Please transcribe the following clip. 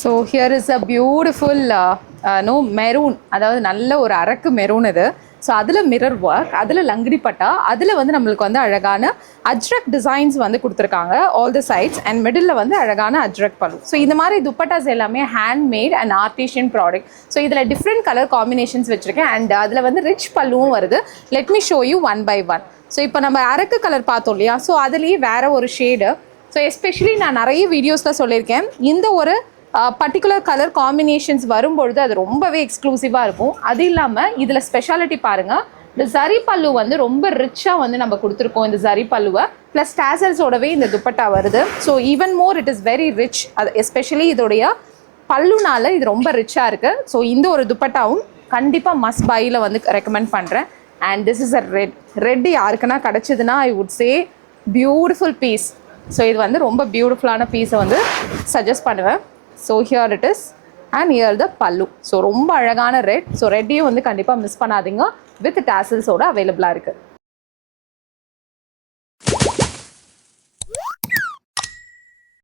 So here is a beautiful maroon, அதாவது நல்ல ஒரு அரக்கு மெரூன் இது. ஸோ அதில் மிரர் ஒர்க், அதில் லங்கிடி பட்டா, அதில் வந்து நம்மளுக்கு வந்து அழகான அஜ்ரக் டிசைன்ஸ் வந்து கொடுத்துருக்காங்க all the sides and middle வந்து அழகான அஜ்ரக் பல்லு. ஸோ இந்த மாதிரி துப்பட்டாஸ் எல்லாமே handmade and artisan product. So இதில் டிஃப்ரெண்ட் கலர் காம்பினேஷன்ஸ் வச்சுருக்கேன் அண்ட் அதில் வந்து ரிச் பல்லுவும் வருது. Let me show you one by one. So இப்போ நம்ம அரக்கு கலர் பார்த்தோம் இல்லையா, ஸோ அதுலேயே வேறு ஒரு ஷேடு. ஸோ எஸ்பெஷலி நான் நிறைய வீடியோஸில் சொல்லியிருக்கேன், இந்த ஒரு பர்டிகுலர் கலர் காம்பினேஷன்ஸ் வரும்பொழுது அது ரொம்பவே எக்ஸ்க்ளூசிவாக இருக்கும். அது இல்லாமல் இதில் ஸ்பெஷாலிட்டி பாருங்கள், இந்த ஜரி பல்லு வந்து ரொம்ப ரிச்சாக வந்து நம்ம கொடுத்துருக்கோம். இந்த ஜரி பல்லுவை ப்ளஸ் டேசல்ஸோடவே இந்த துப்பட்டா வருது. So even more it is very rich. அது எஸ்பெஷலி இதோடைய பல்லுனால இது ரொம்ப ரிச்சாக இருக்குது. ஸோ இந்த ஒரு துப்பட்டாவும் கண்டிப்பாக மஸ்ட் பையில் வந்து ரெக்கமெண்ட் பண்ணுறேன். And this is a red யாருக்குன்னா கிடச்சிதுன்னா I would say beautiful piece. So இது வந்து ரொம்ப பியூட்டிஃபுல்லான பீஸை வந்து சஜஸ்ட் பண்ணுவேன். So here it is and here the pallu. So ரொம்ப அழகான ரெட். ஸோ ரெட்டையும் வந்து கண்டிப்பாக மிஸ் பண்ணாதீங்க, வித் டேசல்ஸோட அவைலபிளாக இருக்குது.